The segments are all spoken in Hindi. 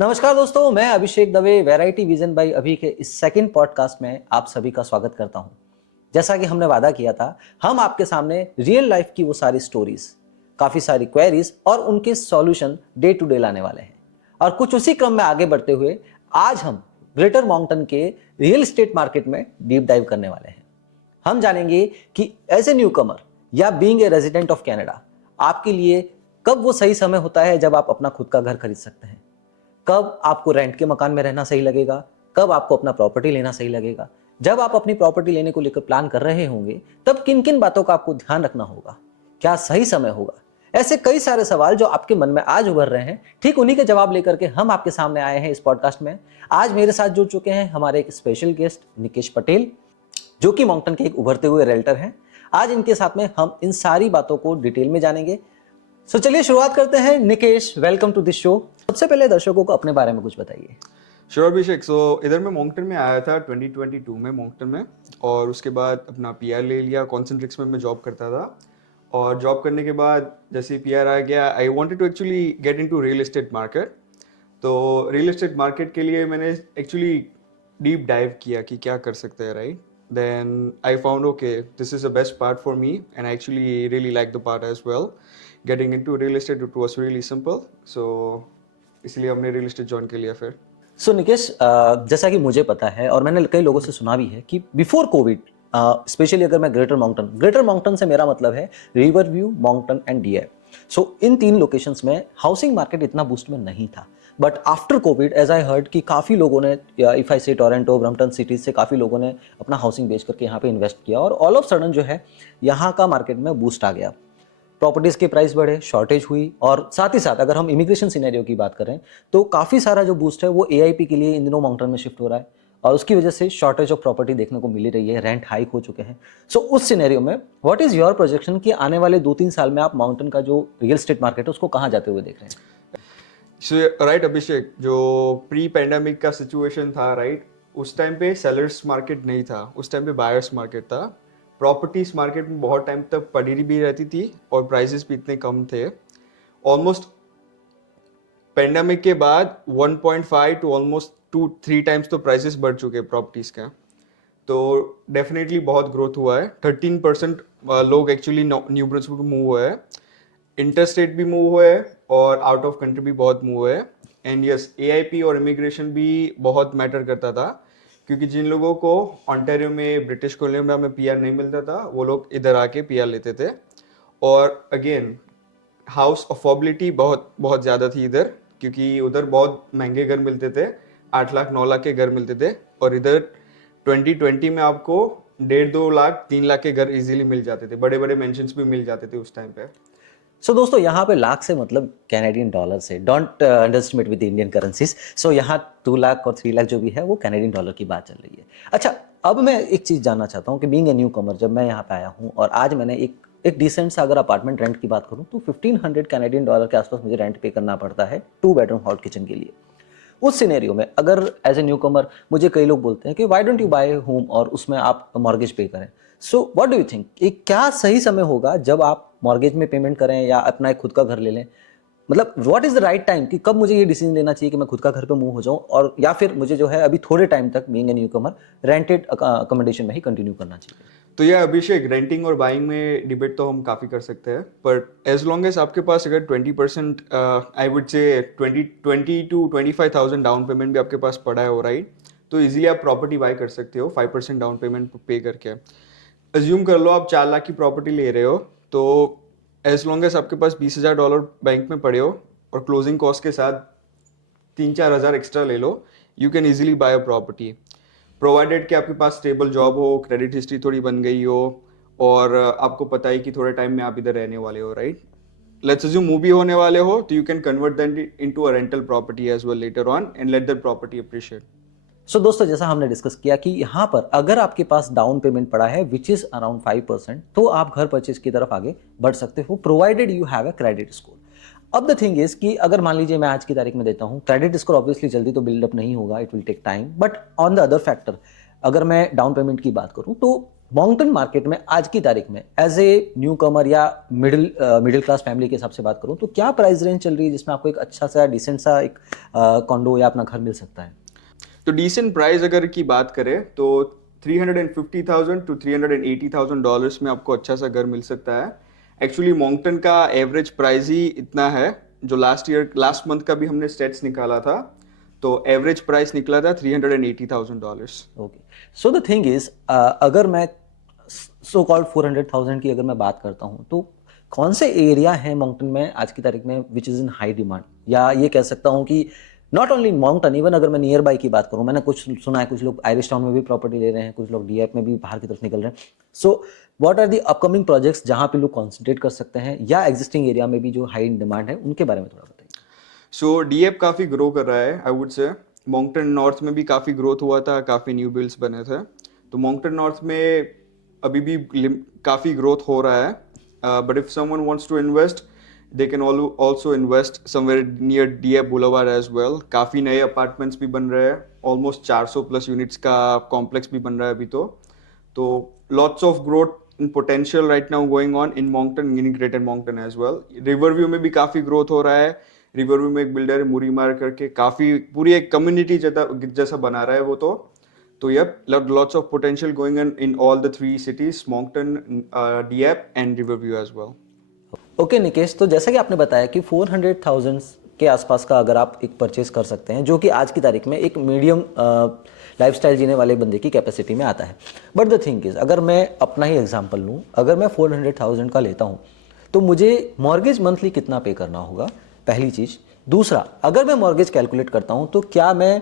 नमस्कार दोस्तों, मैं अभिषेक दवे वैरायटी विजन बाय अभी के इस सेकंड पॉडकास्ट में आप सभी का स्वागत करता हूं। जैसा कि हमने वादा किया था, हम आपके सामने रियल लाइफ की वो सारी स्टोरीज, काफी सारी क्वेरीज और उनके सॉल्यूशन डे टू डे लाने वाले हैं। और कुछ उसी क्रम में आगे बढ़ते हुए आज हम ग्रेटर मॉन्कटन के रियल एस्टेट मार्केट में डीप डाइव करने वाले हैं। हम जानेंगे कि एज ए न्यू कमर या being a resident of Canada आपके लिए कब वो सही समय होता है जब आप अपना खुद का घर खरीद सकते हैं, कब आपको रेंट के मकान में रहना सही लगेगा, कब आपको अपना प्रॉपर्टी लेना सही लगेगा। जब आप अपनी प्रॉपर्टी लेने को लेकर प्लान कर रहे होंगे तब किन किन बातों का आपको ध्यान रखना होगा, क्या सही समय होगा। ऐसे कई सारे सवाल जो आपके मन में आज उभर रहे हैं, ठीक उन्हीं के जवाब लेकर के हम आपके सामने आए हैं इस पॉडकास्ट में। आज मेरे साथ जुड़ चुके हैं हमारे एक स्पेशल गेस्ट निकेश पटेल, जो कि मॉन्कटन के एक उभरते हुए रियल्टर हैं। आज इनके साथ में हम इन सारी बातों को डिटेल में जानेंगे। सो चलिए शुरुआत करते हैं। Nikesh, welcome to this show. सबसे पहले दर्शकों को अपने बारे में कुछ बताइए। श्योर अभिषेक। सो इधर मैं मॉन्कटन में आया था 2022 में मॉन्कटन में, और उसके बाद अपना पीआर ले लिया। कॉन्सेंट्रिक्स में मैं जॉब करता था, और जॉब करने के बाद जैसे पीआर आ गया, I wanted to actually get into real estate market. तो रियल एस्टेट मार्केट के लिए मैंने एक्चुअली डीप डाइव किया कि क्या कर सकते हैं, right. Then I found okay, this is the best part for me and I actually really like the part as well. Getting into real estate it was really simple, so इसलिए हमने रियल एस्टेट ज्वाइन कर लिया फिर। सो निकेश, जैसा कि मुझे पता है और मैंने कई लोगों से सुना भी है कि बिफोर कोविड, स्पेशली अगर मैं ग्रेटर मॉन्कटन से मेरा मतलब है रिवर व्यू, मॉन्कटन एंड डीआई। सो इन तीन लोकेशंस में हाउसिंग मार्केट इतना बूस्ट में नहीं था। But after covid as I heard कि काफ़ी लोगों ने, इफ आई से टोरंटो, ब्रम्पटन सिटीज से काफ़ी लोगों ने अपना हाउसिंग बेच करके यहाँ पे इन्वेस्ट किया और ऑल ऑफ सडन जो है यहाँ का मार्केट में बूस्ट आ गया। प्रॉपर्टीज़ के प्राइस बढ़े, शॉर्टेज हुई, और साथ ही साथ अगर हम इमिग्रेशन सिनेरियो की बात करें तो काफ़ी सारा जो बूस्ट है वो एआईपी के लिए इन दिनों मॉन्कटन में शिफ्ट हो रहा है, और उसकी वजह से शॉर्टेज ऑफ प्रॉपर्टी देखने को मिल रही है, रेंट हाइक हो चुके हैं। सो उस सिनेरियो में व्हाट इज़ योर प्रोजेक्शन कि आने वाले 2-3 साल में आप माउंटेन का जो रियल एस्टेट मार्केट है उसको कहाँ जाते हुए देख रहे हैं? राइट अभिषेक, जो प्री पैंडेमिक का सिचुएशन था, राइट, उस टाइम पे सेलर्स मार्केट नहीं था, उस टाइम पे बायर्स मार्केट था। प्रॉपर्टीज मार्केट में बहुत टाइम तक पड़ी भी रहती थी और प्राइसेस भी इतने कम थे। ऑलमोस्ट पैंडेमिक के बाद 1.5 टू ऑलमोस्ट 2-3 टाइम्स तो प्राइसेस बढ़ चुके हैं प्रॉपर्टीज के। तो डेफिनेटली बहुत ग्रोथ हुआ है। 13% लोग एक्चुअली न्यू ब्रंसविक मूव हुए हैं, इंटरस्टेट भी मूव हुए हैं, और आउट ऑफ कंट्री भी बहुत मूव हुए हैं। एंड यस, एआईपी और इमिग्रेशन भी बहुत मैटर करता था, क्योंकि जिन लोगों को ऑन्टेरियो में, ब्रिटिश कोलंबिया में पीआर नहीं मिलता था, वो लोग इधर आके पीआर लेते थे। और अगेन हाउस अफोर्डेबिलिटी बहुत बहुत ज़्यादा थी इधर, क्योंकि उधर बहुत महंगे घर मिलते थे, 8 लाख 9 लाख के घर मिलते थे, और इधर 2020 में आपको 1.5-2 लाख 3 लाख के घर इजीली मिल जाते थे, बड़े बड़े मेंशंस भी मिल जाते थे उस टाइम पे। सो दोस्तों, यहाँ पे लाख से मतलब कैनेडियन डॉलर से, don't underestimate with Indian currencies. So यहाँ 2 लाख और 3 लाख जो भी है वो कैनेडियन डॉलर की बात चल रही है। अच्छा, अब मैं एक चीज़ जानना चाहता हूँ कि बीइंग ए न्यू कमर, जब मैं यहाँ पे आया हूँ और आज मैंने एक डिसेंट सा अगर अपार्टमेंट रेंट की बात करूँ तो 1500 कैनेडियन डॉलर के आसपास मुझे रेंट पे करना पड़ता है 2 बेडरूम हॉट किचन के लिए। उस सिनेरियो में अगर एज ए न्यू कमर मुझे कई लोग बोलते हैं कि why don't you buy home और उसमें आप मॉर्गेज पे करें। So what do you think, क्या सही समय होगा जब आप मॉर्गेज में पेमेंट करें या अपना एक खुद का घर ले लें? मतलब what is the right time कि कब मुझे ये डिसीजन लेना चाहिए कि मैं खुद का घर पे मूव हो जाऊं, और या फिर मुझे जो है अभी थोड़े टाइम तक being a new Qamar rented accommodation में ही कंटिन्यू करना चाहिए? तो यह अभिषेक, रेंटिंग और बाइंग में डिबेट तो हम काफ़ी कर सकते हैं, पर एज लॉन्ग एज आपके पास अगर 20%, I would say 20 to 25,000 down payment भी आपके पास पड़ा है, हो राइट, तो इजीली आप प्रॉपर्टी बाय कर सकते हो 5% डाउन पेमेंट पे करके। अज्यूम कर लो आप 4 लाख की प्रॉपर्टी ले रहे हो, तो एज लॉन्ग एज आपके पास $20,000 बैंक में पड़े हो और क्लोजिंग कॉस्ट के साथ 3-4 हज़ार एक्स्ट्रा ले लो, you can easily buy a property, provided कि आपके पास स्टेबल जॉब हो, क्रेडिट हिस्ट्री थोड़ी बन गई हो, और आपको पता है कि थोड़े टाइम में आप इधर रहने वाले हो, राइट। लेट्स अज्यूम मूव भी होने वाले हो, तो you can convert that into a rental property as well later on and let that property appreciate. So दोस्तों, जैसा हमने डिस्कस किया कि यहाँ पर अगर आपके पास डाउन पेमेंट पड़ा है विच इज अराउंड 5%, तो आप घर परचेज की तरफ आगे बढ़ सकते हो, provided you have a credit score. अब द थिंग इज कि अगर मान लीजिए मैं आज की तारीख में देता हूँ, क्रेडिट स्कोर ऑब्वियसली जल्दी तो बिल्डअप नहीं होगा, it will take time, but on the other factor अगर मैं डाउन पेमेंट की बात करूँ तो मॉन्कटन मार्केट में आज की तारीख में एज ए न्यू कमर या मिडिल क्लास फैमिली के हिसाब से बात करूं तो क्या प्राइस रेंज चल रही है जिसमें आपको एक अच्छा सा डिसेंट सा एक कॉन्डो या अपना घर मिल सकता है? तो डिसेंट प्राइस अगर की बात करें तो 350,000 to 380,000 डॉलर्स में आपको अच्छा सा घर मिल सकता है। एक्चुअली मॉन्कटन का एवरेज प्राइस ही इतना है, जो लास्ट मंथ का भी हमने स्टेट्स निकाला था, तो एवरेज प्राइस निकला था 380,000 dollars. Okay, so the thing is, अगर मैं सो कॉल्ड 400,000 की अगर मैं बात करता हूं तो कौन से एरिया है मॉन्कटन में आज की तारीख में which is in high demand, या ये कह सकता हूं कि नॉट ओनली मॉन्कटन, इवन अगर मैं नियर बाई की बात करूं, मैंने कुछ सुना है कुछ लोग आयरिश टाउन में भी प्रॉपर्टी ले रहे हैं, कुछ लोग डीएफ में भी बाहर की तरफ निकल रहे हैं। So what are the upcoming projects जहां पे लोग कॉन्सेंट्रेट कर सकते हैं, या एग्जिस्टिंग एरिया में भी जो हाई डिमांड है उनके बारे में थोड़ा बताइए। सो डीएफ काफ़ी ग्रो कर रहा है, आई वुड से। मॉन्कटन नॉर्थ में भी काफ़ी ग्रोथ हुआ था, काफ़ी न्यू बिल्ड्स बने थे। तो मॉन्कटन नॉर्थ में अभी भी काफ़ी ग्रोथ हो रहा है, but if someone wants to invest, they can also invest somewhere near Dieppe boulevard as well. काफ़ी नए अपार्टमेंट्स भी बन रहे हैं, ऑलमोस्ट 400 प्लस यूनिट्स का कॉम्प्लेक्स भी बन रहा है अभी तो lots of growth in potential right now going on in Moncton, in greater Moncton as well. Riverview में भी काफ़ी ग्रोथ हो रहा है। रिवरव्यू में एक बिल्डर है मुरीमार करके, काफ़ी पूरी एक कम्युनिटी जैसा बना रहा है वो तो yup, lots of potential going in all the three cities, Moncton, Dieppe and Riverview as well. Okay Nikesh, तो जैसा कि आपने बताया कि 400,000 के आसपास का अगर आप एक परचेज कर सकते हैं, जो कि आज की तारीख में एक मीडियम लाइफस्टाइल जीने वाले बंदे की कैपेसिटी में आता है। बट द थिंग इज, अगर मैं अपना ही एग्जांपल लूँ, अगर मैं 400,000 का लेता हूँ तो मुझे मॉर्गेज मंथली कितना पे करना होगा, पहली चीज़। दूसरा, अगर मैं मॉर्गेज कैलकुलेट करता हूँ तो क्या मैं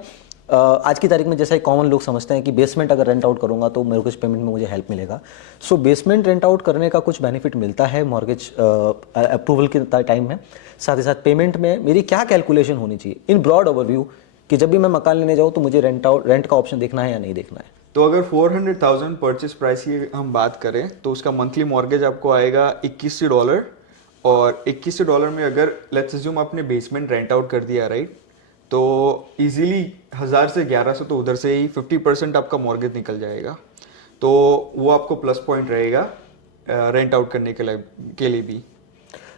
आज की तारीख में जैसा कॉमन लोग समझते हैं कि बेसमेंट अगर रेंट आउट करूंगा तो मॉर्गेज पेमेंट में मुझे हेल्प मिलेगा। सो बेसमेंट रेंट आउट करने का कुछ बेनिफिट मिलता है मॉर्गेज अप्रूवल के टाइम में? साथ ही साथ पेमेंट में मेरी क्या कैलकुलेशन होनी चाहिए इन ब्रॉड ओवरव्यू, कि जब भी मैं मकान लेने जाऊँ तो मुझे रेंट का ऑप्शन देखना है या नहीं देखना है? तो अगर 400,000 परचेस प्राइस की हम बात करें तो उसका मंथली मॉर्गेज आपको आएगा $21। और $21 में अगर लेट्स अज्यूम आपने बेसमेंट रेंट आउट कर दिया, राइट, तो इजीली 1000 से 1100 तो उधर से ही 50% आपका मॉर्गेज निकल जाएगा। तो वो आपको प्लस पॉइंट रहेगा रेंट आउट करने के लिए भी।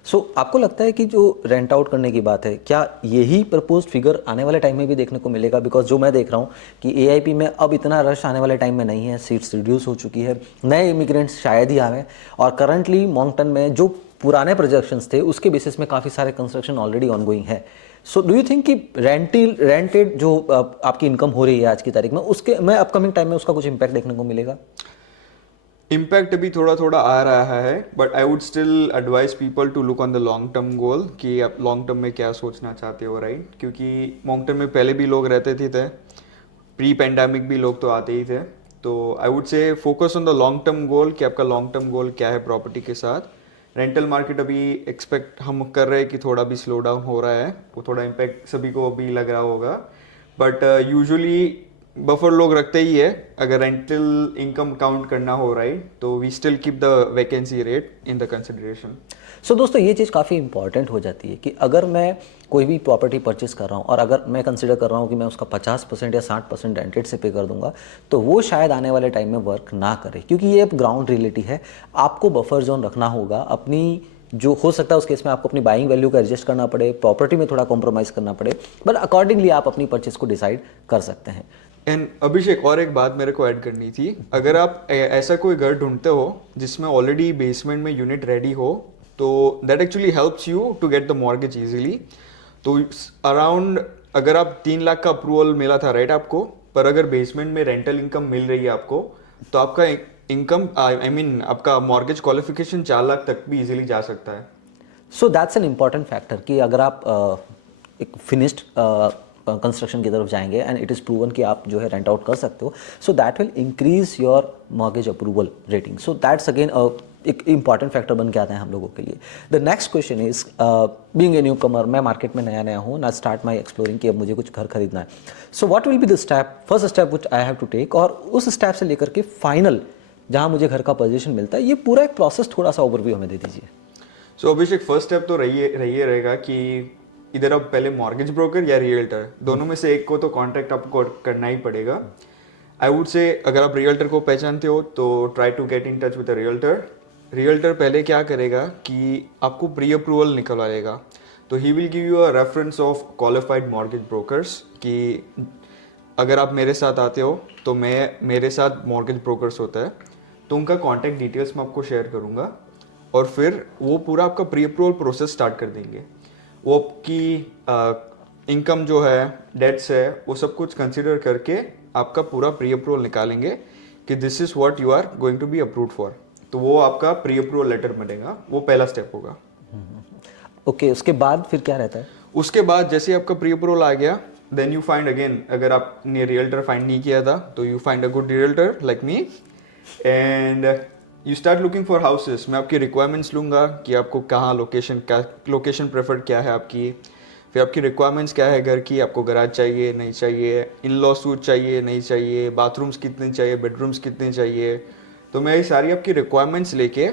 सो आपको लगता है कि जो रेंट आउट करने की बात है, क्या यही प्रपोज्ड फिगर आने वाले टाइम में भी देखने को मिलेगा? बिकॉज जो मैं देख रहा हूँ कि एआईपी में अब इतना रश आने वाले टाइम में नहीं है, सीट्स रिड्यूस हो चुकी है, नए इमिग्रेंट्स शायद ही आवे, और करंटली मॉन्कटन में जो पुराने प्रोजेक्शंस थे उसके बेसिस में काफ़ी सारे कंस्ट्रक्शन ऑलरेडी ऑनगोइंग है। सो डू यू थिंक कि रेंटेड जो आपकी इनकम हो रही है आज की तारीख में, उसके में अपकमिंग टाइम में उसका कुछ इम्पैक्ट देखने को मिलेगा? इम्पैक्ट अभी थोड़ा थोड़ा आ रहा है, but I would still advise people to look on the long term goal कि आप लॉन्ग टर्म में क्या सोचना चाहते हो, राइट? क्योंकि लॉन्ग टर्म में पहले भी लोग रहते थे, प्री पेंडेमिक भी लोग तो आते ही थे। तो I would say focus on the long term goal कि आपका लॉन्ग टर्म गोल क्या है प्रॉपर्टी के साथ। रेंटल मार्केट अभी एक्सपेक्ट हम कर रहे हैं कि थोड़ा भी स्लो डाउन हो रहा है, वो थोड़ा इम्पैक्ट सभी को अभी लग रहा होगा, बट यूजुअली बफर लोग रखते ही है अगर रेंटल इनकम काउंट करना हो, राइट, तो we still keep the vacancy rate in the consideration. So दोस्तों, ये चीज़ काफ़ी इंपॉर्टेंट हो जाती है कि अगर मैं कोई भी प्रॉपर्टी परचेस कर रहा हूँ और अगर मैं कंसिडर कर रहा हूँ कि मैं उसका 50% या 60% रेंटेड से पे कर दूंगा, तो वो शायद आने वाले टाइम में वर्क ना करे, क्योंकि ये अब ग्राउंड रियलिटी है। आपको बफर जोन रखना होगा अपनी, जो हो सकता है उस केस में आपको अपनी बाइंग वैल्यू का एडजस्ट करना पड़े, प्रॉपर्टी में थोड़ा कॉम्प्रोमाइज़ करना पड़े, बट अकॉर्डिंगली आप अपनी परचेस को डिसाइड कर सकते हैं। एंड अभिषेक, और एक बात मेरे को ऐड करनी थी। अगर आप ऐसा कोई घर ढूंढते हो जिसमें ऑलरेडी बेसमेंट में यूनिट रेडी हो, तो that actually helps you to get the mortgage easily. तो अराउंड, अगर आप 3 लाख का अप्रूवल मिला था, राइट, आपको, पर अगर बेसमेंट में रेंटल इनकम मिल रही है आपको, तो आपका इनकम आई मीन आपका मॉर्गेज क्वालिफिकेशन 4 लाख तक भी इजीली जा सकता है। So that's an important factor कि अगर आप एक फिनिश्ड कंस्ट्रक्शन की तरफ जाएंगे एंड इट इज़ प्रूवन कि आप जो है रेंट आउट कर सकते हो, so that will increase your mortgage approval rating. So that's again एक इंपॉर्टेंट फैक्टर बन के आता है हम लोगों के लिए। The next question is, being a newcomer, मैं मार्केट में नया हूँ ना, स्टार्ट माई एक्सप्लोरिंग कि अब मुझे कुछ घर खरीदना है। So what will be the step, first step which I have to take, और उस स्टेप से लेकर के फाइनल जहाँ मुझे घर का पोजीशन मिलता है, ये पूरा एक प्रोसेस थोड़ा सा ओवरव्यू हमें दे दीजिए। सो अभिषेक, फर्स्ट स्टेप तो रही रहेगा कि इधर अब पहले मॉर्गेज ब्रोकर या रियल्टर, दोनों में से एक को तो कॉन्टैक्ट आपको करना ही पड़ेगा। आई वुड से अगर आप रियल्टर को पहचानते हो तो try to get in touch with a realtor. Realtor पहले क्या करेगा कि आपको प्री अप्रूवल निकलवा लेगा। तो he will give you a reference of qualified mortgage brokers कि अगर आप मेरे साथ आते हो तो मेरे साथ मॉर्गेज ब्रोकर्स होता है, तो उनका कॉन्टैक्ट डिटेल्स मैं आपको शेयर करूँगा और फिर वो पूरा आपका प्री अप्रूवल प्रोसेस स्टार्ट कर देंगे। वो आपकी इनकम जो है, डेट्स है, वो सब कुछ कंसिडर करके आपका पूरा प्री अप्रूवल निकालेंगे कि this is what you are going to be approved for. तो वो आपका प्री अप्रूवल लेटर मिलेगा, वो पहला स्टेप होगा। ओके, उसके बाद फिर क्या रहता है? उसके बाद जैसे आपका प्री अप्रूवल आ गया, देन यू फाइंड अगेन, अगर आपने रियल्टर फाइंड नहीं किया था तो you find a good realtor like me and you start looking for houses. मैं आपकी रिक्वायरमेंट्स लूँगा कि आपको कहाँ लोकेशन प्रेफर्ड क्या है आपकी, फिर आपकी रिक्वायरमेंट्स क्या है घर की, आपको गराज चाहिए नहीं चाहिए, इन लॉ सूट चाहिए नहीं चाहिए, बाथरूम्स कितने चाहिए, बेडरूम्स कितने चाहिए। तो मैं ये सारी आपकी रिक्वायरमेंट्स लेके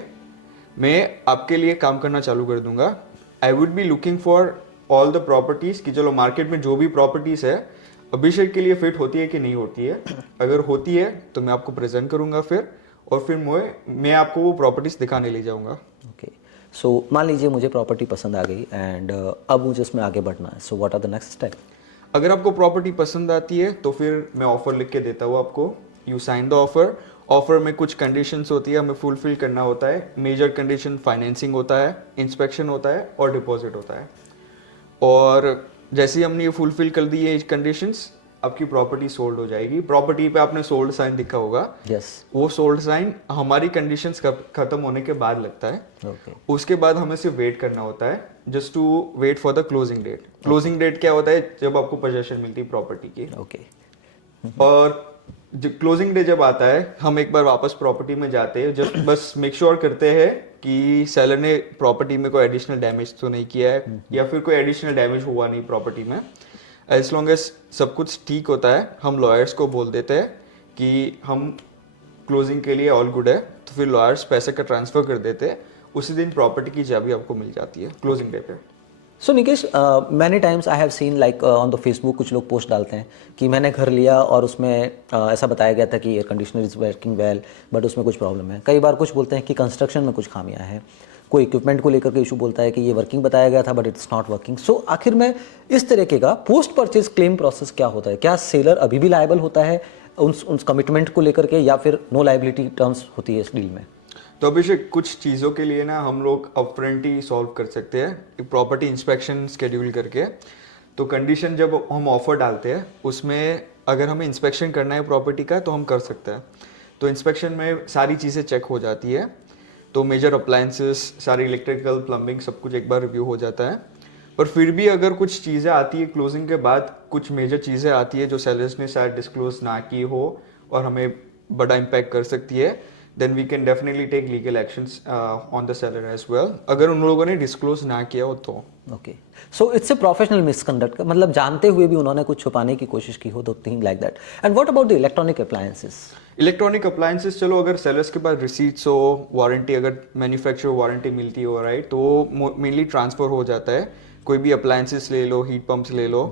मैं आपके लिए काम करना चालू कर दूंगा। I would be looking for all the properties कि चलो मार्केट में जो भी प्रॉपर्टीज़ है अभिषेक के लिए फिट होती है कि नहीं होती है। अगर होती है तो मैं आपको प्रेजेंट करूंगा फिर, और फिर मैं आपको वो प्रॉपर्टीज़ दिखाने ले जाऊंगा। ओके, सो मान लीजिए मुझे प्रॉपर्टी पसंद आ गई एंड अब मुझे उसमें आगे बढ़ना है, so what are the next step? अगर आपको प्रॉपर्टी पसंद आती है तो फिर मैं ऑफर लिख के देता हूँ आपको। You sign the offer. Offer में कुछ कंडीशंस होती है, हमें फुलफिल करना होता है। मेजर कंडीशन फाइनेंसिंग होता है, इंस्पेक्शन होता है और डिपॉजिट होता है। और जैसे ही हमने ये फुलफिल कर दी ये कंडीशंस, आपकी प्रॉपर्टी सोल्ड हो जाएगी। प्रॉपर्टी पे आपने सोल्ड साइन दिखा होगा। यस। वो सोल्ड साइन हमारी कंडीशंस खत्म होने के बाद लगता है। ओके। उसके बाद हमें सिर्फ वेट करना होता है, just to wait for the closing date. Closing date क्या होता है? जब आपको पोजेशन मिलती है प्रॉपर्टी की। ओके। और जब क्लोजिंग डे जब आता है, हम एक बार वापस प्रॉपर्टी में जाते हैं, जस्ट बस मेक श्योर करते हैं कि सेलर ने प्रॉपर्टी में कोई एडिशनल डैमेज तो नहीं किया है या फिर कोई एडिशनल डैमेज हुआ नहीं प्रॉपर्टी में। एज लॉन्ग एज सब कुछ ठीक होता है, हम लॉयर्स को बोल देते हैं कि हम क्लोजिंग के लिए ऑल गुड है, तो फिर लॉयर्स पैसे का ट्रांसफर कर देते हैं। उसी दिन प्रॉपर्टी की चाबी आपको मिल जाती है क्लोजिंग डे पे। So Nikesh, many times I have seen like on the Facebook कुछ लोग पोस्ट डालते हैं कि मैंने घर लिया और उसमें ऐसा बताया गया था कि air conditioner is working well, but उसमें कुछ प्रॉब्लम है। कई बार कुछ बोलते हैं कि कंस्ट्रक्शन में कुछ खामियां हैं, कोई इक्विपमेंट को लेकर के इशू बोलता है कि ये वर्किंग बताया गया था बट इट्स नॉट वर्किंग। सो आखिर में इस तरीके का पोस्ट परचेज क्लेम प्रोसेस क्या होता है? क्या सेलर अभी भी लायबल होता है उन कमिटमेंट को लेकर के, या फिर नो लायबिलिटी टर्म्स होती है इस डील में? तो अभिषेक, कुछ चीज़ों के लिए ना हम लोग अपफ्रंट ही सॉल्व कर सकते हैं, प्रॉपर्टी इंस्पेक्शन शेड्यूल करके। तो कंडीशन जब हम ऑफर डालते हैं उसमें अगर हमें इंस्पेक्शन करना है प्रॉपर्टी का तो हम कर सकते हैं। तो इंस्पेक्शन में सारी चीज़ें चेक हो जाती है, तो मेजर अप्लायंसेस, सारी इलेक्ट्रिकल, प्लम्बिंग, सब कुछ एक बार रिव्यू हो जाता है। पर फिर भी अगर कुछ चीज़ें आती है क्लोजिंग के बाद, कुछ मेजर चीज़ें आती है जो सेलर्स ने शायद डिस्क्लोज ना की हो और हमें बड़ा इम्पैक्ट कर सकती है, then we can definitely take legal actions on the seller as well, अगर उन लोगों ने डिस्क्लोज ना किया हो तो। Okay, so it's a professional misconduct, मतलब जानते हुए भी उन्होंने कुछ छुपाने की कोशिश की हो, तो thing like that. And what about the electronic appliances? Electronic appliances, चलो अगर सेलर्स के पास रिसीट्स हो, वारंटी, अगर मैन्युफैक्चर वारंटी मिलती हो, राइट, तो मेनली ट्रांसफर हो जाता है। कोई भी अप्लायंसेस ले लो, हीट पंप्स ले लो,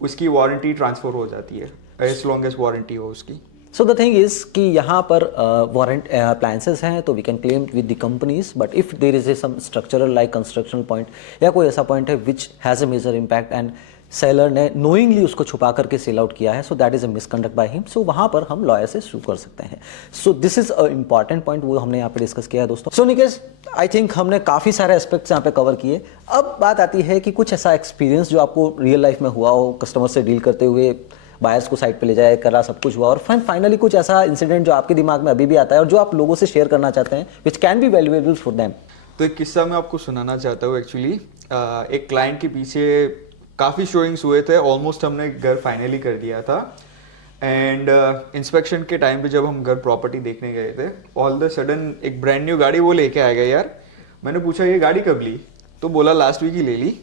उसकी वारंटी ट्रांसफर हो जाती है एज लॉन्ग एज वारंटी हो उसकी। सो द थिंग इज कि यहाँ पर वारंट अप्लायंसेस हैं तो we can claim with the companies, but if there is a some structural like constructional point या कोई ऐसा पॉइंट है which has a major impact and seller ने नोइंगली उसको छुपा करके सेल आउट किया है, so that is a misconduct by him. So वहाँ पर हम लॉयर से शुरू कर सकते हैं। So this is a important point, वो हमने यहाँ पे डिस्कस किया है दोस्तों। सो निकेश, आई थिंक हमने काफ़ी सारे एस्पेक्ट्स यहाँ पे कवर किए। अब बात आती है कि कुछ ऐसा एक्सपीरियंस जो आपको रियल लाइफ में हुआ हो, कस्टमर से डील करते हुए, बायर्स को साइड पे ले जाए करा, सब कुछ हुआ, और फाइनली कुछ ऐसा इंसिडेंट जो आपके दिमाग में अभी भी आता है और जो आप लोगों से शेयर करना चाहते हैं, which can be valuable for them. तो एक किस्सा मैं आपको सुनाना चाहता हूँ एक्चुअली। एक क्लाइंट के पीछे काफ़ी शोइंग्स हुए थे, ऑलमोस्ट हमने घर फाइनली कर दिया था। एंड इंस्पेक्शन के टाइम पे जब हम घर प्रॉपर्टी देखने गए थे, ऑल द सडन एक ब्रांड न्यू गाड़ी वो लेके आ गया यार। मैंने पूछा ये गाड़ी कब ली? तो बोला लास्ट वीक ही ले ली।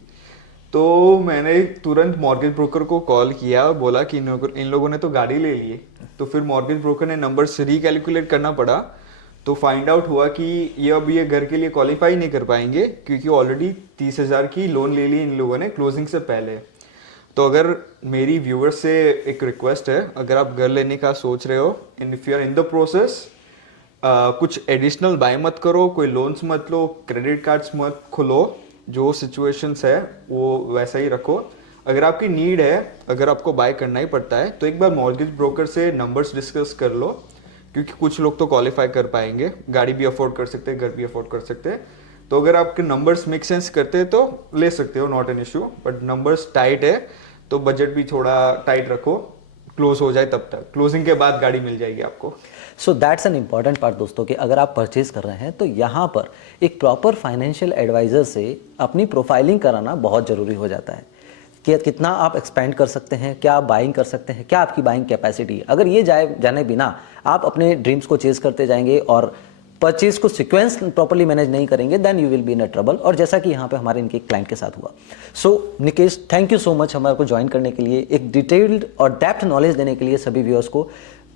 तो मैंने तुरंत मॉर्गेज ब्रोकर को कॉल किया और बोला कि इन लोगों ने तो गाड़ी ले ली है। तो फिर मॉर्गेज ब्रोकर ने नंबर्स रिकैलकुलेट करना पड़ा, तो फाइंड आउट हुआ कि ये घर के लिए क्वालिफाई नहीं कर पाएंगे क्योंकि ऑलरेडी 30,000 की लोन ले ली इन लोगों ने क्लोजिंग से पहले। तो अगर मेरी व्यूअर से एक रिक्वेस्ट है, अगर आप घर लेने का सोच रहे हो and if you are in the process, कुछ एडिशनल बाय मत करो, कोई लोन्स मत लो, क्रेडिट कार्ड्स मत खुलो, जो सिचुएशंस है वो वैसा ही रखो। अगर आपकी नीड है, अगर आपको बाय करना ही पड़ता है, तो एक बार मॉर्गेज ब्रोकर से नंबर्स डिस्कस कर लो, क्योंकि कुछ लोग तो क्वालिफाई कर पाएंगे, गाड़ी भी अफोर्ड कर सकते हैं, घर भी अफोर्ड कर सकते हैं। तो अगर आपके नंबर्स मेक सेंस करते हैं तो ले सकते हो, not an issue. But numbers tight है तो बजट भी थोड़ा टाइट रखो, क्लोज हो जाए तब तक, क्लोजिंग के बाद गाड़ी मिल जाएगी आपको। So that's an important part दोस्तों कि अगर आप परचेज कर रहे हैं तो यहाँ पर एक प्रॉपर फाइनेंशियल एडवाइज़र से अपनी प्रोफाइलिंग कराना बहुत ज़रूरी हो जाता है कि कितना आप एक्सपेंड कर सकते हैं, क्या आप बाइंग कर सकते हैं, क्या आपकी बाइंग कैपेसिटी है। अगर ये जाने बिना आप अपने ड्रीम्स को चेज करते जाएंगे और परचेज को सीक्वेंस प्रॉपर्ली मैनेज नहीं करेंगे, then you will be in a trouble. और जैसा कि यहाँ पे हमारे इनके क्लाइंट के साथ हुआ। So Nikesh, thank you so much हमारे को ज्वाइन करने के लिए, एक डिटेल्ड और डेप्थ नॉलेज देने के लिए सभी व्यूअर्स को।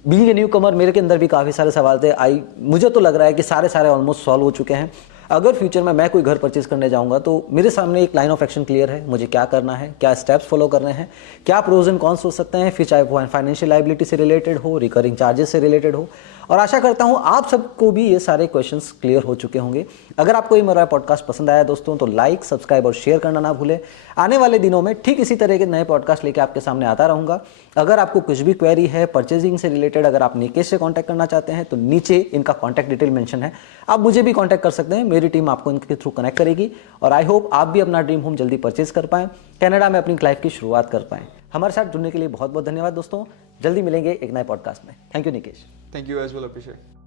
बीइंग ए न्यू कमर, मेरे के अंदर भी काफ़ी सारे सवाल थे, मुझे तो लग रहा है कि सारे ऑलमोस्ट सॉल्व हो चुके हैं। अगर फ्यूचर में मैं कोई घर परचेज करने जाऊंगा तो मेरे सामने एक लाइन ऑफ एक्शन क्लियर है, मुझे क्या करना है, क्या स्टेप्स फॉलो करने हैं, क्या प्रोज एंड कॉन्स हो सकते हैं, फिर चाहे वो फाइनेंशियल लायबिलिटी से रिलेटेड हो, रिकरिंग चार्जेस से रिलेटेड हो। और आशा करता हूं आप सबको भी ये सारे क्वेश्चंस क्लियर हो चुके होंगे। अगर आपको ये मेरा पॉडकास्ट पसंद आया दोस्तों तो लाइक, सब्सक्राइब और शेयर करना ना भूलें। आने वाले दिनों में ठीक इसी तरह के नए पॉडकास्ट लेके आपके सामने आता रहूंगा। अगर आपको कुछ भी क्वेरी है परचेजिंग से रिलेटेड, अगर आप निकेश से कॉन्टैक्ट करना चाहते हैं तो नीचे इनका कॉन्टैक्ट डिटेल मेंशन है, आप मुझे भी कॉन्टैक्ट कर सकते हैं, मेरी टीम आपको इनके थ्रू कनेक्ट करेगी। और आई होप आप भी अपना ड्रीम होम जल्दी परचेज कर पाएं, कनाडा में अपनी लाइफ की शुरुआत कर पाएं। हमारे साथ जुड़ने के लिए बहुत बहुत धन्यवाद दोस्तों। जल्दी मिलेंगे एक नए पॉडकास्ट में। Thank you Nikesh. Thank you as well, Abhishek.